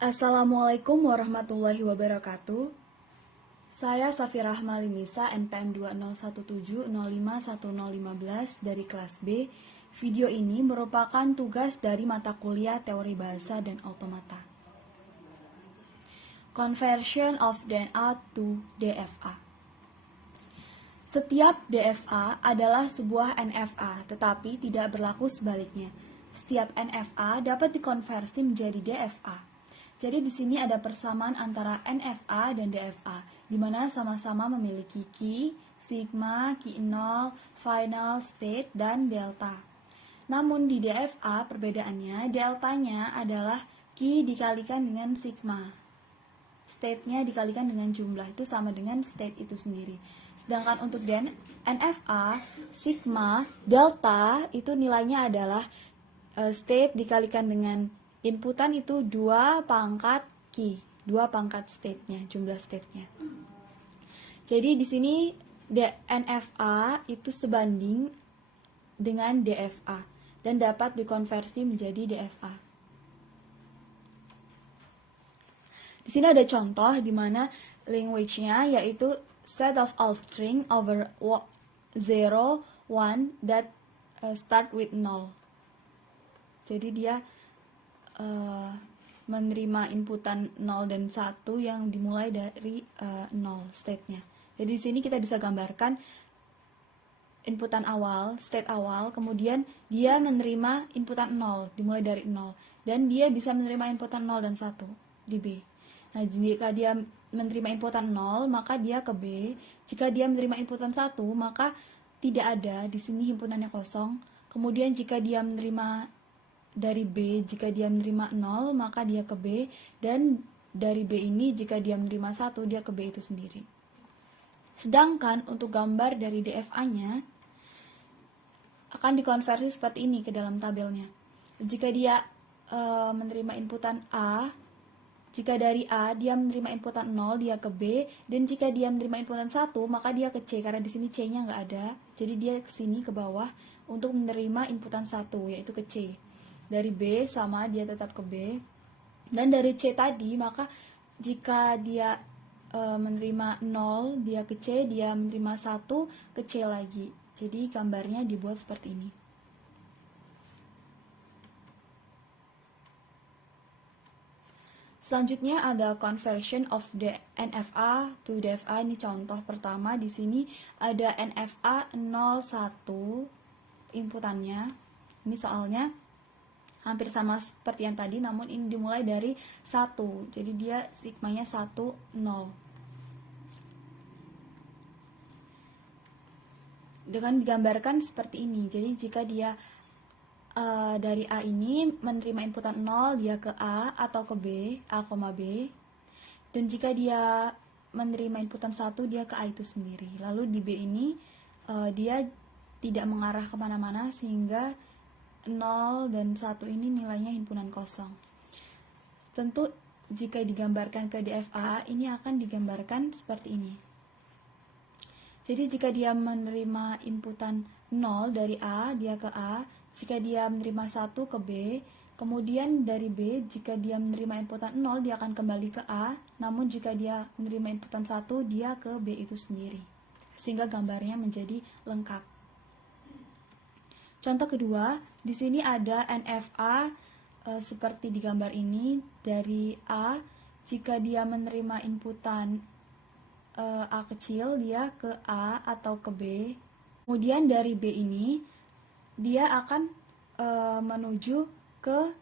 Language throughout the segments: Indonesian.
Assalamualaikum warahmatullahi wabarakatuh. Saya Safira Rahmalinisa, NPM 2017051015 dari kelas B. Video ini merupakan tugas dari mata kuliah Teori Bahasa dan Automata. Conversion of DNA to DFA. Setiap DFA adalah sebuah NFA, tetapi tidak berlaku sebaliknya. Setiap NFA dapat dikonversi menjadi DFA. Jadi di sini ada persamaan antara NFA dan DFA, di mana sama-sama memiliki key, sigma, key 0, final state, dan delta. Namun di DFA perbedaannya, deltanya adalah key dikalikan dengan sigma. State-nya dikalikan dengan jumlah, itu sama dengan state itu sendiri. Sedangkan untuk NFA, sigma, delta itu nilainya adalah state dikalikan dengan inputan itu 2 pangkat key, 2 pangkat state-nya, jumlah state-nya. Jadi di sini NFA itu sebanding dengan DFA dan dapat dikonversi menjadi DFA. Di sini ada contoh di mana language-nya yaitu set of all string over 0, 1 that start with 0. Jadi dia menerima inputan 0 dan 1 yang dimulai dari 0 state-nya. Jadi di sini kita bisa gambarkan inputan awal, state awal, kemudian dia menerima inputan 0 dimulai dari 0 dan dia bisa menerima inputan 0 dan 1 di B. Nah, jika dia menerima inputan 0, maka dia ke B. Jika dia menerima inputan 1, maka tidak ada, di sini himpunannya kosong. Kemudian jika dia menerima dari B, jika dia menerima 0, maka dia ke B. Dan dari B ini, jika dia menerima 1, dia ke B itu sendiri. Sedangkan untuk gambar dari DFA-nya, akan dikonversi seperti ini ke dalam tabelnya. Jika dia menerima inputan A, jika dari A dia menerima inputan 0, dia ke B, dan jika dia menerima inputan 1, maka dia ke C, karena di sini C-nya nggak ada, jadi dia ke sini ke bawah untuk menerima inputan 1, yaitu ke C. Dari B sama dia tetap ke B, dan dari C tadi, maka jika dia menerima 0, dia ke C, dia menerima 1, ke C lagi. Jadi gambarnya dibuat seperti ini. Selanjutnya ada conversion of the NFA to DFA. Ini contoh pertama. Di sini ada NFA 01 inputannya. Ini soalnya hampir sama seperti yang tadi, namun ini dimulai dari 1. Jadi dia sigmanya 1, 0. Dengan digambarkan seperti ini. Jadi jika dia dari A ini menerima inputan 0, dia ke A atau ke B, A, B. Dan jika dia menerima inputan 1, dia ke A itu sendiri. Lalu di B ini dia tidak mengarah kemana-mana, sehingga 0 dan 1 ini nilainya himpunan kosong. Tentu jika digambarkan ke DFA, ini akan digambarkan seperti ini. Jadi jika dia menerima inputan 0 dari A, dia ke A. Jika dia menerima 1, ke B. Kemudian dari B, jika dia menerima inputan 0, dia akan kembali ke A. Namun jika dia menerima inputan 1, dia ke B itu sendiri. Sehingga gambarnya menjadi lengkap. Contoh kedua, di sini ada NFA seperti di gambar ini. Dari A, jika dia menerima inputan A kecil, dia ke A atau ke B. Kemudian dari B ini dia akan menuju ke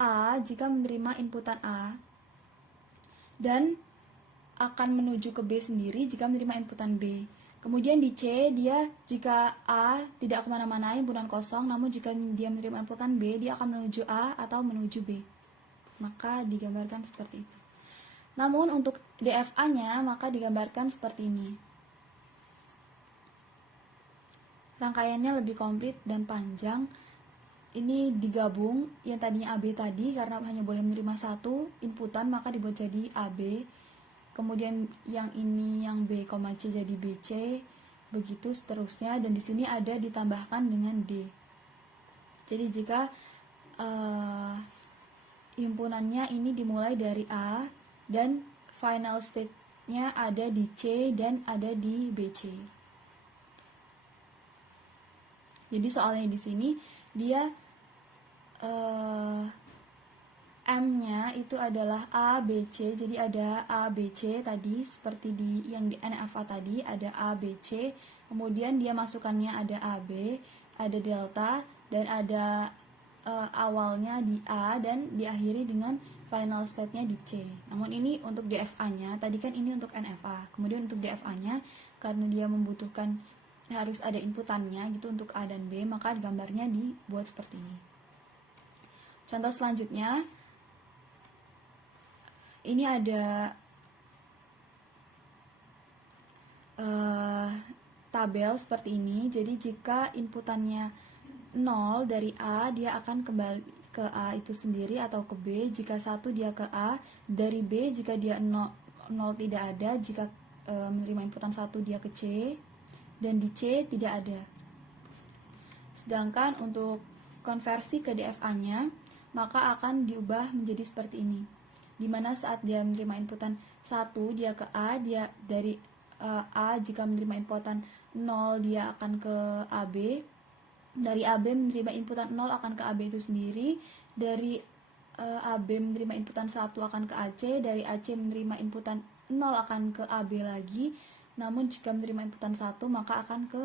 A jika menerima inputan A, dan akan menuju ke B sendiri jika menerima inputan B. Kemudian di C, dia jika A tidak kemana-mana, himpunan kosong, namun jika dia menerima inputan B, dia akan menuju A atau menuju B. Maka digambarkan seperti itu. Namun untuk DFA-nya maka digambarkan seperti ini. Rangkaiannya lebih komplit dan panjang. Ini digabung yang tadinya AB tadi, karena hanya boleh menerima 1 inputan, maka dibuat jadi AB. Kemudian yang ini yang B, C jadi BC, begitu seterusnya. Dan di sini ada ditambahkan dengan D. Jadi jika himpunannya ini dimulai dari A dan final state-nya ada di C dan ada di BC. Jadi soalnya di sini dia M-nya itu adalah A, B, C. Jadi ada A, B, C tadi seperti yang di NFA tadi ada A, B, C. Kemudian dia masukannya ada AB, ada delta dan ada awalnya di A dan diakhiri dengan final state-nya di C. Namun ini untuk DFA-nya, tadi kan ini untuk NFA. Kemudian untuk DFA-nya karena dia membutuhkan harus ada inputannya gitu untuk A dan B, maka gambarnya dibuat seperti ini. Contoh selanjutnya, ini ada tabel seperti ini. Jadi jika inputannya 0 dari A, dia akan kembali ke A itu sendiri atau ke B. Jika 1 dia ke A, dari B jika dia 0 tidak ada, jika menerima inputan 1 dia ke C, dan di C tidak ada. Sedangkan untuk konversi ke DFA-nya, maka akan diubah menjadi seperti ini. Dimana saat dia menerima inputan 1 dia ke A, dia dari A jika menerima inputan 0 dia akan ke AB, dari AB menerima inputan 0 akan ke AB itu sendiri, dari AB menerima inputan 1 akan ke AC, dari AC menerima inputan 0 akan ke AB lagi, namun jika menerima inputan 1 maka akan ke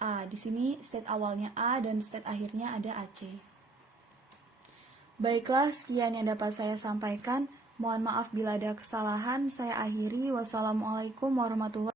A. Di sini state awalnya A dan state akhirnya ada AC. Baiklah, sekian yang dapat saya sampaikan. Mohon maaf bila ada kesalahan. Saya akhiri. Wassalamualaikum warahmatullahi wabarakatuh.